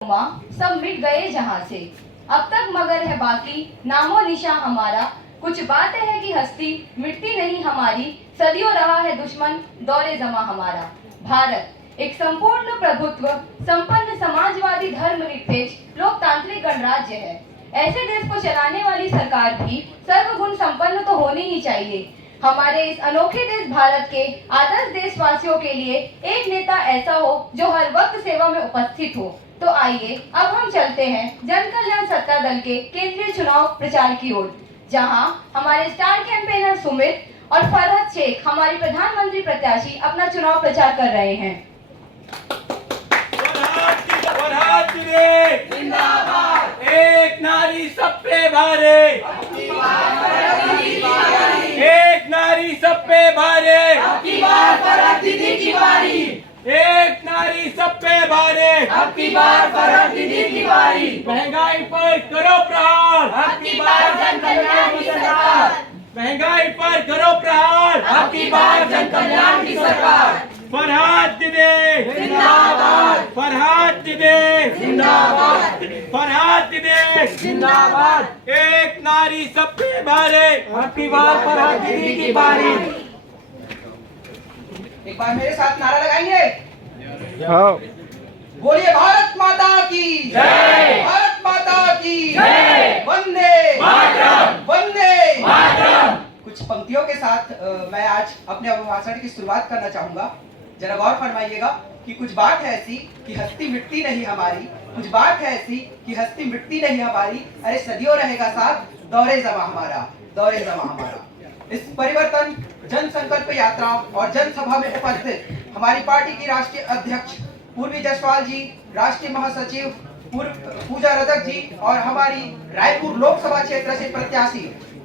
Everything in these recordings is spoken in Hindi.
सब मिट गए जहां से, अब तक मगर है बाकी नामो निशा हमारा। कुछ बातें है कि हस्ती मिटती नहीं हमारी, सदियों रहा है दुश्मन दौरे जमा हमारा। भारत एक संपूर्ण प्रभुत्व संपन्न समाजवादी धर्मनिरपेक्ष लोकतांत्रिक गणराज्य है। ऐसे देश को चलाने वाली सरकार भी सर्वगुण संपन्न तो होनी ही चाहिए। हमारे इस अनोखे देश भारत के आदर्श देशवासियों के लिए एक नेता ऐसा हो जो हर वक्त सेवा में उपस्थित हो। तो आइए अब हम चलते हैं जन कल्याण सत्ता दल के केंद्रीय चुनाव प्रचार की ओर, जहां हमारे स्टार कैंपेनर सुमित और फरहत शेख हमारी प्रधानमंत्री प्रत्याशी अपना चुनाव प्रचार कर रहे हैं। जिंदाबाद। एक नारी सब पे भारे, एक नारी सब पे भारे, अबकी बार फरहत दीदी की बारी, एक नारी सब पे भारे, अबकी बार फरहत दीदी की बारी। महंगाई पर करो प्रहार, अबकी बार जन कल्याण की सरकार, महंगाई पर करो प्रहार, अबकी बार जन कल्याण की सरकार। फरहत दीदी जिंदाबाद, फरहत दीदी जिंदाबाद, फरहत दीदी जिंदाबाद। एक नारी सब पे भारे, अबकी बार फरहत दीदी की बारी। एक बार मेरे साथ नारा लगाएंगे। हाँ। बोलिए भारत माता की जय, भारत माता की जय, वंदे मातरम, वंदे मातरम। कुछ पंक्तियों के साथ मैं आज अपने अभिभाषण की शुरुआत करना चाहूंगा। जरा गौर फरमाइएगा कि कुछ बात है ऐसी कि हस्ती मिटती नहीं हमारी, कुछ बात है ऐसी कि हस्ती मिटती नहीं हमारी, अरे सदियों रहेगा साथ दौरे जमा हमारा, दौरे जमा हमारा। इस परिवर्तन जन संकल्प यात्रा और जनसभा में उपस्थित हमारी पार्टी की राष्ट्रीय अध्यक्ष पूर्वी जसवाल जी, राष्ट्रीय महासचिव पूजा रजक जी और हमारी रायपुर लोकसभा क्षेत्र से प्रत्याशी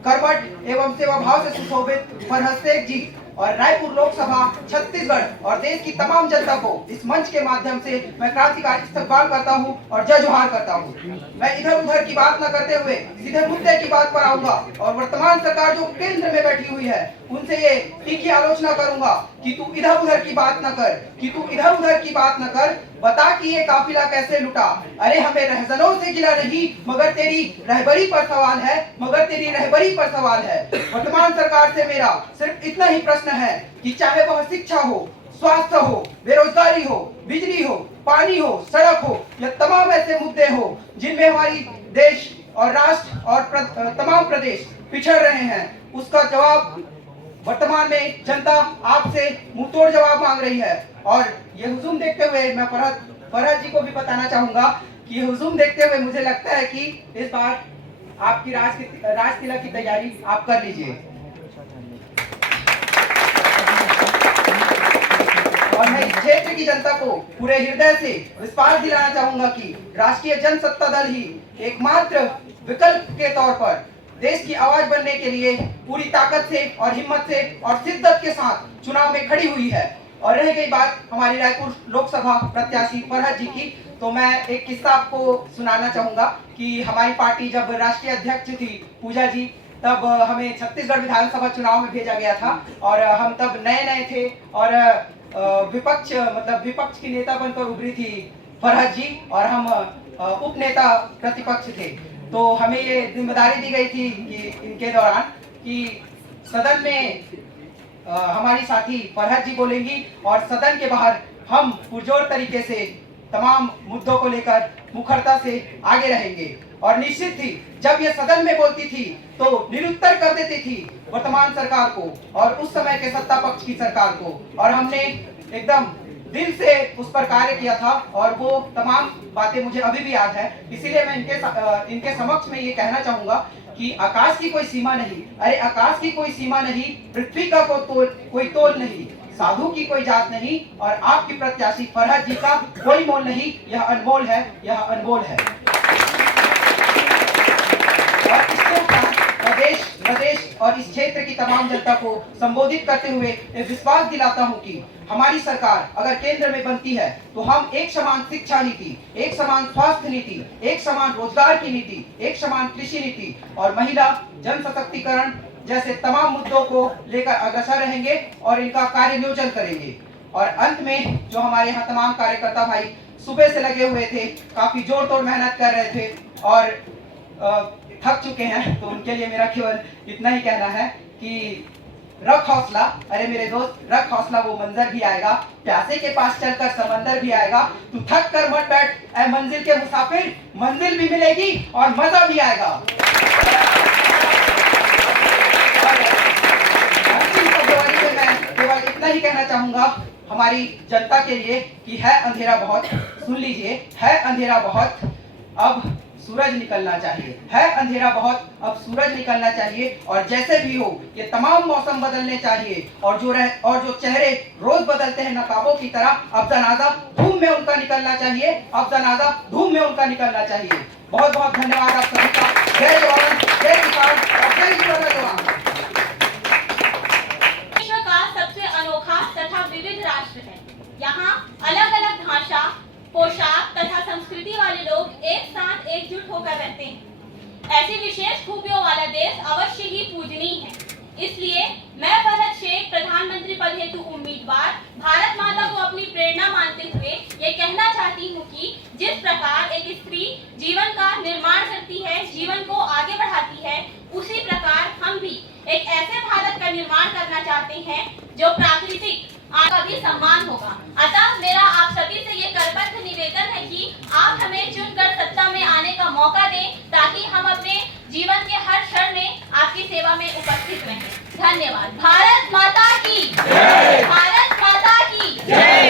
कर्मठ एवं सेवा भाव से सुशोभित फरहत शेख जी और रायपुर लोकसभा छत्तीसगढ़ और देश की तमाम जनता को इस मंच के माध्यम से मैं क्रांतिकारी इस्तकबाल करता हूं और जय जोहार करता हूं। मैं इधर उधर की बात न करते हुए सीधे मुद्दे की बात पर आऊंगा और वर्तमान सरकार जो केंद्र में बैठी हुई है उनसे ये तीखी आलोचना करूंगा कि तू इधर उधर की बात न कर, कि तू इधर उधर की बात न कर, बता कि ये काफिला कैसे लुटा। अरे हमें रहजनों से गिला नहीं मगर तेरी रहबरी पर सवाल है, मगर तेरी रहबरी पर सवाल है। वर्तमान सरकार से मेरा सिर्फ इतना ही प्रश्न है कि चाहे वह शिक्षा हो, स्वास्थ्य हो, बेरोजगारी हो, बिजली हो, पानी हो, सड़क हो या तमाम ऐसे मुद्दे हो जिनमें हमारी देश और राष्ट्र और तमाम प्रदेश पिछड़ रहे हैं, उसका जवाब वर्तमान में जनता आपसे मुंहतोड़ जवाब मांग रही है। और ये हुजूम देखते हुए मैं फरहत जी को भी बताना चाहूंगा कि ये हुजूम देखते हुए मुझे लगता है कि इस बार आपकी राज तिलक की तैयारी आप कर लीजिए। और मैं इस क्षेत्र की जनता को पूरे हृदय से विश्वास दिलाना चाहूंगा कि राष्ट्रीय जनसत्ता दल ही एकमात्र विकल्प के तौर पर देश की आवाज बनने के लिए पूरी ताकत से और हिम्मत से और शिद्दत के साथ चुनाव में खड़ी हुई है। और रह गई बात हमारी रायपुर लोकसभा प्रत्याशी फरहत जी की, तो मैं एक किस्सा आपको सुनाना चाहूंगा कि हमारी पार्टी जब राष्ट्रीय अध्यक्ष थी पूजा जी, तब हमें छत्तीसगढ़ विधानसभा चुनाव में भेजा गया था और हम तब नए नए थे और विपक्ष की नेता बनकर उभरी थी फरहत जी और हम उप नेता प्रतिपक्ष थे। तो हमें ये जिम्मेदारी दी गई थी कि इनके दौरान कि सदन में हमारी साथी फरहत जी बोलेंगी और सदन के बाहर हम पुरजोर तरीके से तमाम मुद्दों को लेकर मुखरता से आगे रहेंगे। और निश्चित थी जब ये सदन में बोलती थी तो निरुत्तर कर देती थी वर्तमान सरकार को और उस समय के सत्ता पक्ष की सरकार को, और हमने एकदम दिल से उस पर कार्य किया था और वो तमाम बातें मुझे अभी भी याद है। इसीलिए मैं इनके समक्ष में ये कहना चाहूंगा कि आकाश की कोई सीमा नहीं, अरे आकाश की कोई सीमा नहीं, पृथ्वी का कोई तोल नहीं, साधु की कोई जात नहीं और आपकी प्रत्याशी फरहत जी का कोई मोल नहीं। यह अनमोल है, यह अनमोल है। और इसके उपरांत प्रदेश और इस क्षेत्र की तमाम जनता को संबोधित करते हुए विश्वास दिलाता हूं कि हमारी सरकार अगर केंद्र में बनती है तो हम एक समान शिक्षा नीति, एक समान स्वास्थ्य नीति, एक समान रोजगार की नीति, एक समान कृषि नीति और महिला जन सशक्तिकरण जैसे तमाम मुद्दों को लेकर अग्रसर रहेंगे और इनका कार्य नियोजन करेंगे। और अंत में जो हमारे यहाँ तमाम कार्यकर्ता भाई सुबह से लगे हुए थे, काफी जोर तोड़ मेहनत कर रहे थे और थक चुके हैं। तो उनके लिए मेरा केवल इतना ही कहना है कि रख हौसला, अरे मेरे दोस्त रख हौसला, वो मंजर भी आएगा, प्यासे के पास चलकर समंदर भी आएगा। तू थक कर मत बैठ ऐ मंजिल के मुसाफिर, मंजिल भी मिलेगी और मजा भी आएगा। अंतिम फरवरी में मैं केवल इतना ही कहना चाहूंगा हमारी जनता के लिए कि है अंधेरा बहुत, सुन लीजिए, है अंधेरा बहुत, अब सूरज निकलना चाहिए, है अंधेरा बहुत, अब सूरज निकलना चाहिए। और जैसे भी हो ये तमाम मौसम बदलने चाहिए और जो चेहरे रोज बदलते हैं नकाबों की तरह, अब जनाजा धूम में उनका निकलना चाहिए, अब जनाजा धूम में उनका निकलना चाहिए। बहुत बहुत धन्यवाद आप सभी का। जय जवान, जय किसान और जय जवान। विश्व का सबसे अनोखा तथा विविध राष्ट्र है। यहाँ अलग अलग भाषा, पोशाक तथा संस्कृति वाले लोग एक साथ एकजुट होकर रहते हैं। ऐसी विशेष खूबियों वाला देश अवश्य ही पूजनीय है। इसलिए मैं फरहत शेख प्रधानमंत्री पद हेतु उम्मीदवार भारत माता को अपनी प्रेरणा मानते हुए ये कहना चाहती हूँ कि जिस प्रकार एक स्त्री जीवन का निर्माण करती है, जीवन को आगे बढ़ाती है, उसी प्रकार हम भी एक ऐसे भारत का निर्माण करना चाहते हैं जो प्राकृतिक का भी सम्मान होगा। अतः मेरा आप सभी से ये करबद्ध निवेदन है कि आप हमें चुनकर सत्ता में आने का मौका दें, ताकि हम अपने जीवन के हर क्षण में आपकी सेवा में उपस्थित रहें। धन्यवाद। भारत माता की जय। भारत माता की जय।